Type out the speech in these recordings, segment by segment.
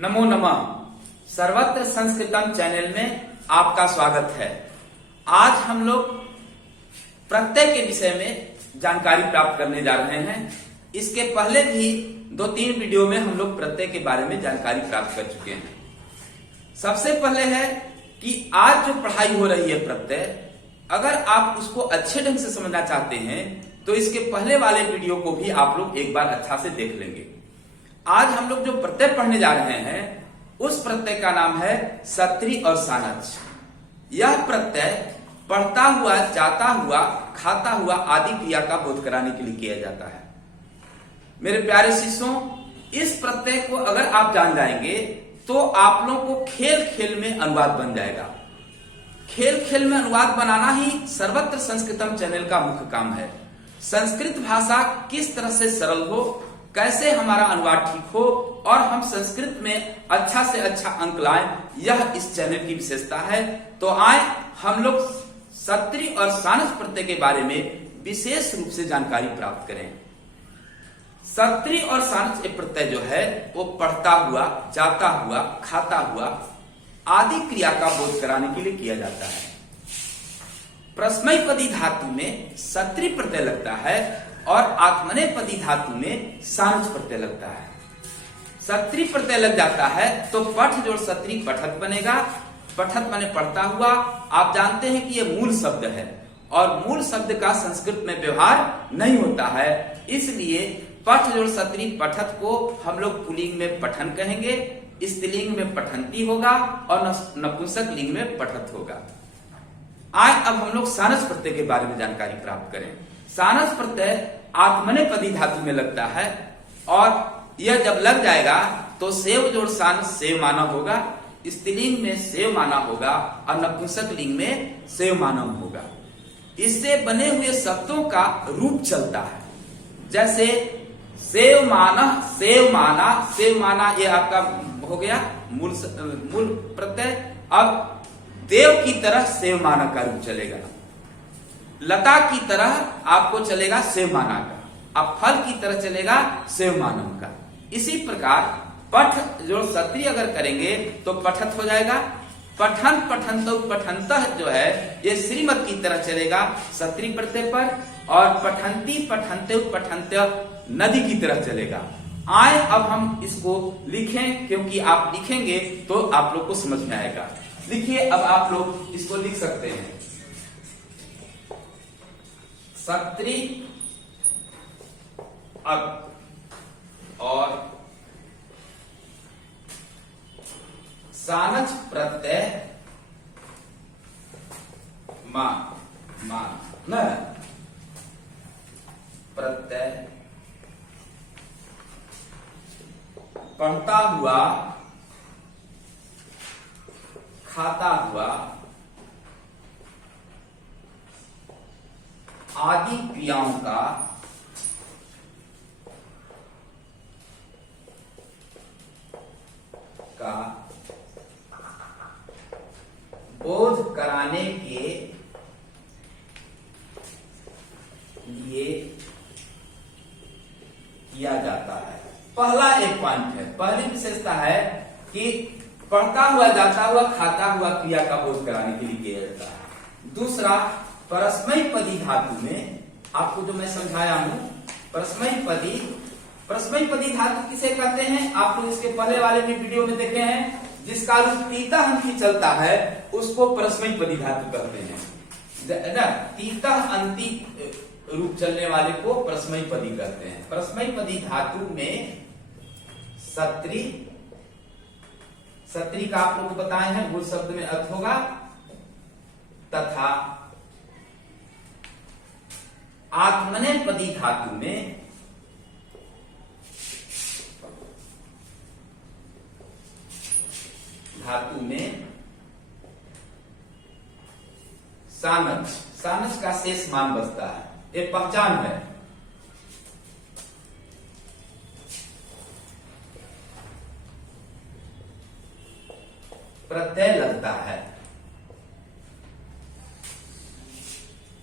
नमो नमः। सर्वत्र संस्कृतम चैनल में आपका स्वागत है। आज हम लोग प्रत्यय के विषय में जानकारी प्राप्त करने जा रहे हैं। इसके पहले भी 2-3 वीडियो में हम लोग प्रत्यय के बारे में जानकारी प्राप्त कर चुके हैं। सबसे पहले है कि आज जो पढ़ाई हो रही है प्रत्यय, अगर आप उसको अच्छे ढंग से समझना चाहते हैं तो इसके पहले वाले वीडियो को भी आप लोग एक बार अच्छा से देख लेंगे। आज हम लोग जो प्रत्यय पढ़ने जा रहे हैं उस प्रत्यय का नाम है सत्री और सानच। यह प्रत्यय पढ़ता हुआ, जाता हुआ, खाता हुआ आदि क्रिया का बोध कराने के लिए किया जाता है। मेरे प्यारे शिष्यों, इस प्रत्यय को अगर आप जान जाएंगे तो आप लोगों को खेल खेल में अनुवाद बन जाएगा। खेल खेल में अनुवाद बनाना ही सर्वत्र संस्कृतम चैनल का मुख्य काम है। संस्कृत भाषा किस तरह से सरल हो, कैसे हमारा अनुवाद ठीक हो और हम संस्कृत में अच्छा से अच्छा अंक लाएं, यह इस चैनल की विशेषता है। तो आए हम लोग सत्री और सानच प्रत्यय के बारे में विशेष रूप से जानकारी प्राप्त करें। सत्री और सानच प्रत्यय जो है वो पढ़ता हुआ, जाता हुआ, खाता हुआ आदि क्रिया का बोध कराने के लिए किया जाता है। प्रश्मयपदी धातु में सत्री प्रत्यय लगता है और आत्मनेपदी धातु में सानच प्रत्यय लगता है। सत्री प्रत्यय लग जाता है तो पठ जोड़ सत्री पठत बनेगा। पठत माने पढ़ता हुआ। आप जानते हैं कि यह मूल शब्द है और मूल शब्द का संस्कृत में व्यवहार नहीं होता है, इसलिए पठ जोड़ सत्री पठत को हम लोग पुल्लिंग में पठन कहेंगे, स्त्रीलिंग में पठंती होगा और नपुंसक लिंग में पठत होगा। आज अब हम लोग सानच प्रत्यय के बारे में जानकारी प्राप्त करें। सानच प्रत्यय आत्मनेपदी धातु में लगता है और यह जब लग जाएगा तो सेव जोड़ सान सेव मानव होगा, स्त्रीलिंग में सेव माना होगा और नपुंसक लिंग में सेव मानव होगा। इससे बने हुए शब्दों का रूप चलता है, जैसे सेव माना, सेव माना, सेव माना, ये आपका हो गया मूल प्रत्यय। अब देव की तरह सेव माना का रूप चलेगा, लता की तरह आपको चलेगा सेव माना का, अब फल की तरह चलेगा सेव मानव का। इसी प्रकार पठ जो सत्री अगर करेंगे तो पठत हो जाएगा। पठन पठंत पठंतः जो है ये श्रीमत की तरह चलेगा सत्री प्रत्यय पर, और पठंती पठंते पठंत्य नदी की तरह चलेगा। आए अब हम इसको लिखें, क्योंकि आप लिखेंगे तो आप लोग को समझ में आएगा। लिखिए, अब आप लोग इसको लिख सकते हैं। सत्री और सानच प्रत्यय न प्रत्यय पढ़ता हुआ, खाता हुआ आदि क्रियाओं का बोध कराने के लिए किया जाता है। पहला एक पॉइंट है, पहली विशेषता है कि पढ़ता हुआ, जाता हुआ, खाता हुआ क्रिया का बोध कराने के लिए किया जाता है। दूसरा, परस्मैपदी धातु में आपको जो मैं समझाया हूं, परस्मैपदी धातु किसे कहते हैं आप लोग इसके पहले वाले भी वीडियो में देखे हैं। जिसका रूप तीता अंति चलता है उसको परस्मैपदी धातु कहते हैं। तीता अंति रूप चलने वाले को परस्मैपदी कहते हैं। परस्मैपदी धातु में सत्री का आप लोग को बताए हैं, मूल शब्द में अर्थ होगा तथा आत्मनेपदी धातु में सानच का शेष मान बचता है। एक पहचान है। प्रत्यय लगता है।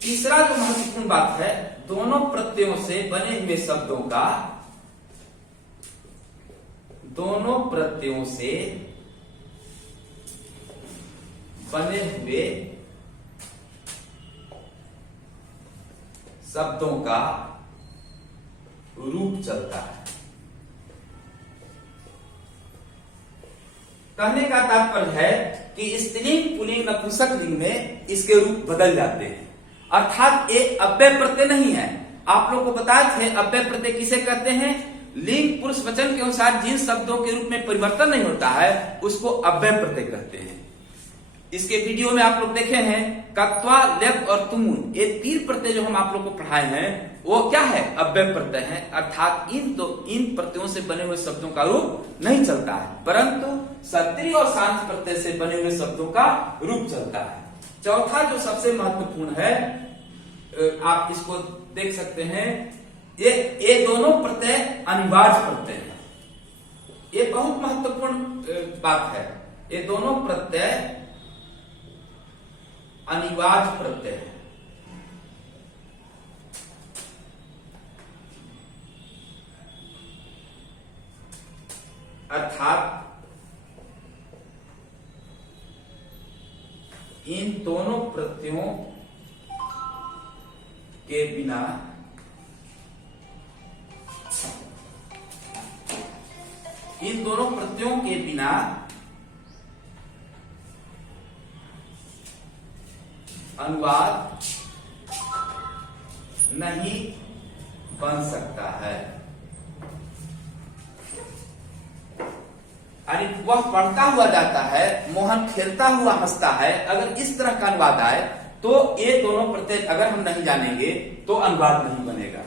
तीसरा जो महत्वपूर्ण बात है, दोनों प्रत्ययों से बने हुए शब्दों का दोनों प्रत्ययों से बने हुए शब्दों का रूप चलता है। कहने का तात्पर्य है कि स्त्रीलिंग पुल्लिंग नपुंसक लिंग में इसके रूप बदल जाते हैं, अर्थात ये अव्यय प्रत्यय नहीं है। आप लोग को बताए थे अव्यय प्रत्यय किसे कहते हैं? लिंग पुरुष वचन के अनुसार जिन शब्दों के रूप में परिवर्तन नहीं होता है उसको अव्यय प्रत्यय कहते हैं। इसके वीडियो में आप लोग देखे हैं कत्वा, लेप और तुमुन, ये 3 प्रत्यय जो हम आप लोग को पढ़ाए हैं वो क्या है? अव्यय प्रत्यय है, अर्थात इन प्रत्ययों से बने हुए शब्दों का रूप नहीं चलता है, परंतु सत्री और सांस प्रत्यय से बने हुए शब्दों का रूप चलता है। चौथा जो सबसे महत्वपूर्ण है, आप इसको देख सकते हैं, ये दोनों प्रत्यय अनिवार्य प्रत्यय है। ये बहुत महत्वपूर्ण बात है। ये दोनों प्रत्यय अनिवार्य प्रत्यय है। अर्थात इन दोनों प्रत्ययों के बिना अनुवाद नहीं बन सकता है। अरे वह पढ़ता हुआ जाता है, मोहन खेलता हुआ हंसता है, अगर इस तरह का अनुवाद आए तो ये दोनों प्रत्यय अगर हम नहीं जानेंगे तो अनुवाद नहीं बनेगा।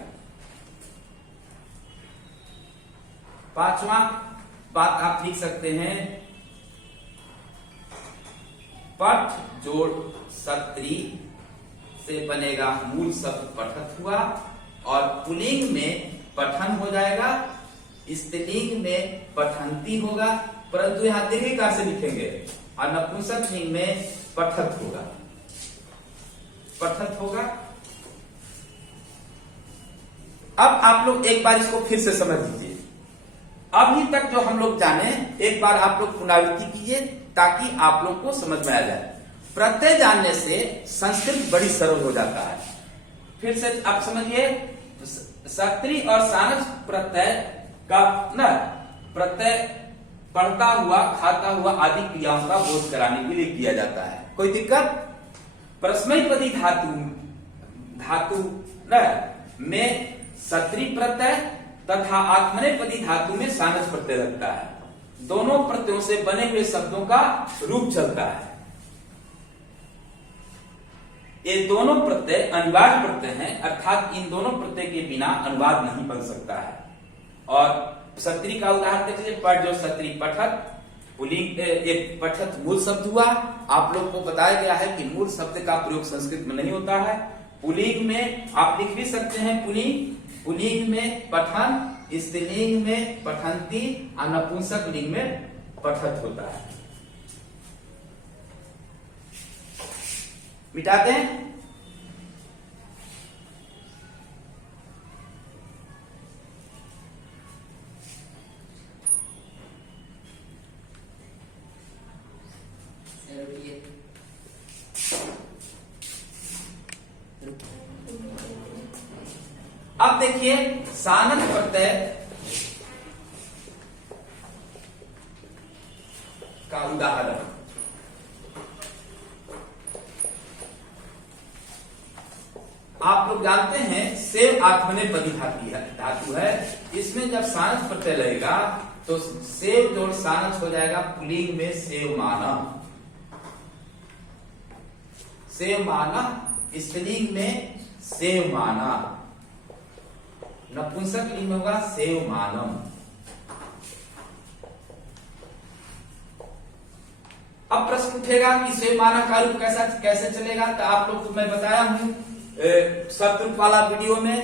5वां बात आप लिख सकते हैं, पठ जोड़ सत्री से बनेगा मूल शब्द पठत हुआ, और पुल्लिंग में पठन हो जाएगा, स्त्रीलिंग में पठंती होगा, परंतु यहां दीर्घिकार से लिखेंगे, और नपुंसक लिंग में पठत होगा। अब आप लोग एक बार इसको फिर से समझ लीजिए। अभी तक जो हम लोग जाने एक बार आप लोग पुनरावृत्ति कीजिए ताकि आप लोग को समझ में आ जाए। प्रत्यय जानने से संस्कृत बड़ी सरल हो जाता है। फिर से आप समझिए, सत्री और सानस प्रत्यय का ना प्रत्यय पढ़ता हुआ, खाता हुआ आदि क्रियाओं का बोध कराने के लिए किया जाता है। कोई दिक्कत? परस्मैपदी धातु में सत्री प्रत्यय तथा आत्मनेपदी धातु में सानस प्रत्यय लगता है। दोनों प्रत्ययों से बने हुए शब्दों का रूप चलता है। ये दोनों प्रत्यय अनिवार्य प्रत्यय हैं, अर्थात इन दोनों प्रत्यय के बिना अनुवाद नहीं बन सकता है। और सत्री का उदाहरण देख लीजिए, पठ जो सत्री पठत, पुल्लिंग एक पठत मूल शब्द हुआ। आप लोग को बताया गया है कि मूल शब्द का प्रयोग संस्कृत में नहीं होता है। पुल्लिंग में आप लिख भी सकते हैं पुल्लिंग में पठन, स्त्रीलिंग में पठंती और नपुंसक लिंग में पठत होता है। मिटाते हैं। अब देखिए सानस प्रत्यय का उदाहरण। आप लोग जानते हैं सेव आत्मनेपदी धातु है। इसमें जब सानस प्रत्यय लगेगा तो सेव जोड़ सानस हो जाएगा पुल्लिंग में सेवमानः, स्त्रीलिंग में सेवमानः, नपुंसक लिंग में होगा सेवमानम। अब प्रश्न उठेगा कि सेवमानः का रूप कैसे चलेगा? तो आप लोग को मैं बताया हूं शब्द रूप वाला वीडियो में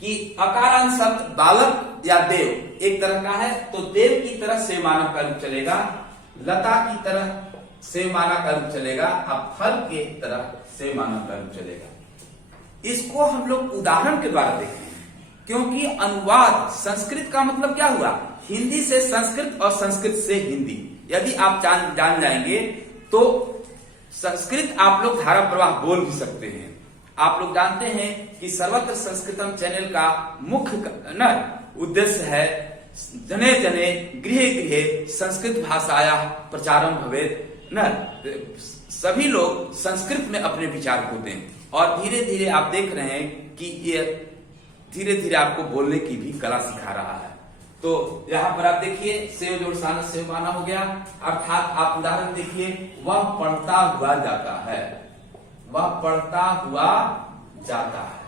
कि अकारांत शब्द बालक या देव एक तरह का है तो देव की तरह सेवमानः का रूप चलेगा, लता की तरह सेवमानः का रूप चलेगा, अब फल के तरह सेवमानः का रूप चलेगा। इसको हम लोग उदाहरण के द्वारा देखेंगे। क्योंकि अनुवाद संस्कृत का मतलब क्या हुआ, हिंदी से संस्कृत और संस्कृत से हिंदी। यदि आप जान जाएंगे तो संस्कृत आप लोग धारा प्रवाह बोल भी सकते हैं। आप लोग जानते हैं कि सर्वत्र संस्कृतम चैनल का मुख्य उद्देश्य है जने जने गृहे गृहे संस्कृत भाषाया प्रचारम भवेत् न, सभी लोग संस्कृत में अपने विचार होते हैं। और धीरे धीरे आप देख रहे हैं कि ये धीरे धीरे आपको बोलने की भी कला सिखा रहा है। तो यहाँ पर आप देखिए सेव जोड़ सानस सेव माना हो गया, अर्थात आप उदाहरण देखिए, वह पढ़ता हुआ जाता है, वह पढ़ता हुआ जाता है।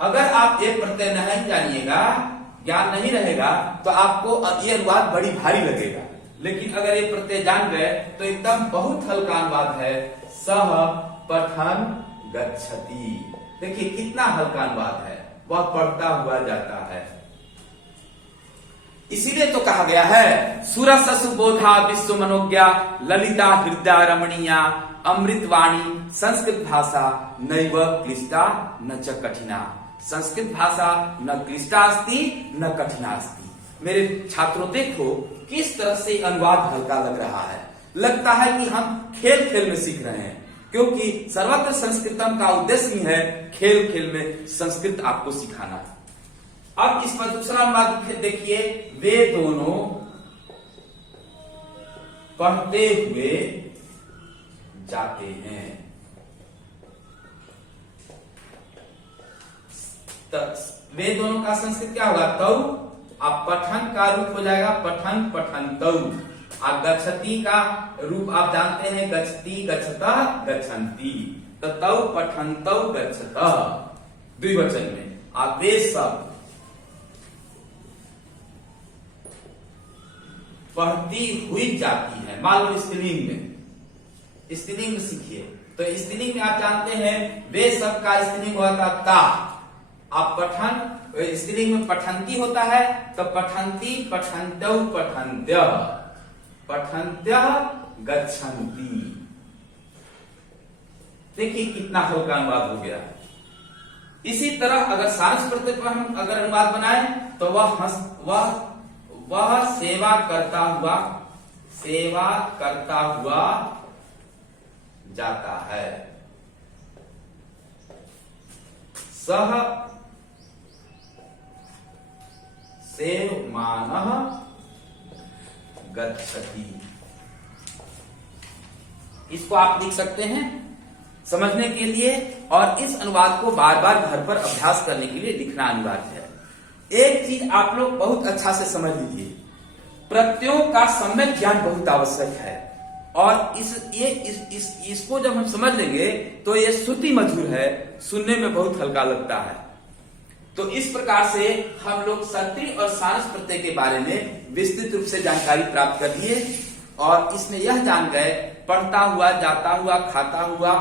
अगर आप एक प्रत्यय नहीं जानिएगा, ज्ञान नहीं रहेगा, तो आपको ये अनुवाद बड़ी भारी लगेगा। लेकिन अगर एक प्रत्यय जान गए तो एकदम बहुत हल्का अनुवाद है, सह पठन गच्छति। देखिए कितना हल्का अनुवाद है, वह पढ़ता हुआ जाता है। इसीलिए तो कहा गया है सुरस सुबोधा विश्व मनोज्ञा ललिता हृदय रमणीया अमृतवाणी संस्कृत भाषा नैव क्लिष्टा न च कठिना। संस्कृत भाषा न क्लिष्टा अस्ति न कठिना अस्ति। मेरे छात्रों देखो किस तरह से अनुवाद हल्का लग रहा है, लगता है कि हम खेल खेल में सीख रहे हैं, क्योंकि सर्वत्र संस्कृतम का उद्देश्य ही है खेल खेल में संस्कृत आपको सिखाना। अब इस पर दूसरा अनुवाद देखिए, वे दोनों पढ़ते हुए जाते हैं। वे दोनों का संस्कृत क्या होगा, तौ। अब पठन का रूप हो जाएगा पठन पठन्तौ। अब गच्छति का रूप आप जानते हैं, गच्छति गच्छतः गच्छन्ति। तो तौ पठन्तौ गच्छतः द्विवचन में। अब वे सब पढ़ती हुई जाती है। मान लो स्त्रीलिंग में, स्त्रीलिंग में सीखिए, तो स्त्रीलिंग में आप जानते हैं वे सब का स्त्रीलिंग होता ता। आप पठन स्त्रीलिंग में पठंती होता है, तो पठंती पठन्तौ पठन्त्यः पठन्त्यः गच्छन्ति। देखिए कितना हल्का अनुवाद हो गया। इसी तरह अगर सारस प्रत्यय पर हम अगर अनुवाद बनाए तो वह सेवा करता हुआ जाता है। सह सेवमानः गच्छति। इसको आप लिख सकते हैं समझने के लिए, और इस अनुवाद को बार बार घर पर अभ्यास करने के लिए लिखना अनिवार्य है। एक चीज आप लोग बहुत अच्छा से समझ लीजिए, प्रत्ययों का सम्यक ज्ञान बहुत आवश्यक है। और इसको जब हम समझ लेंगे तो ये श्रुति मधुर है, सुनने में बहुत हल्का लगता है। तो इस प्रकार से हम लोग सत्री और सारस प्रत्यय के बारे में विस्तृत रूप से जानकारी प्राप्त कर लिए, और इसमें यह जान गए पढ़ता हुआ, जाता हुआ, खाता हुआ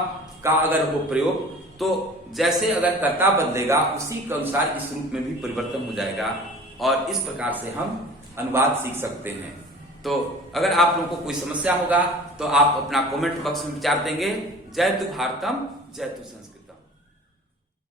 का अगर हो प्रयोग, तो जैसे अगर कर्ता बदलेगा उसी के अनुसार इस रूप में भी परिवर्तन हो जाएगा, और इस प्रकार से हम अनुवाद सीख सकते हैं। तो अगर आप लोगों को कोई समस्या होगा तो आप अपना कमेंट बॉक्स में विचार देंगे। जय तु भारतम, जय तु संस्कृत।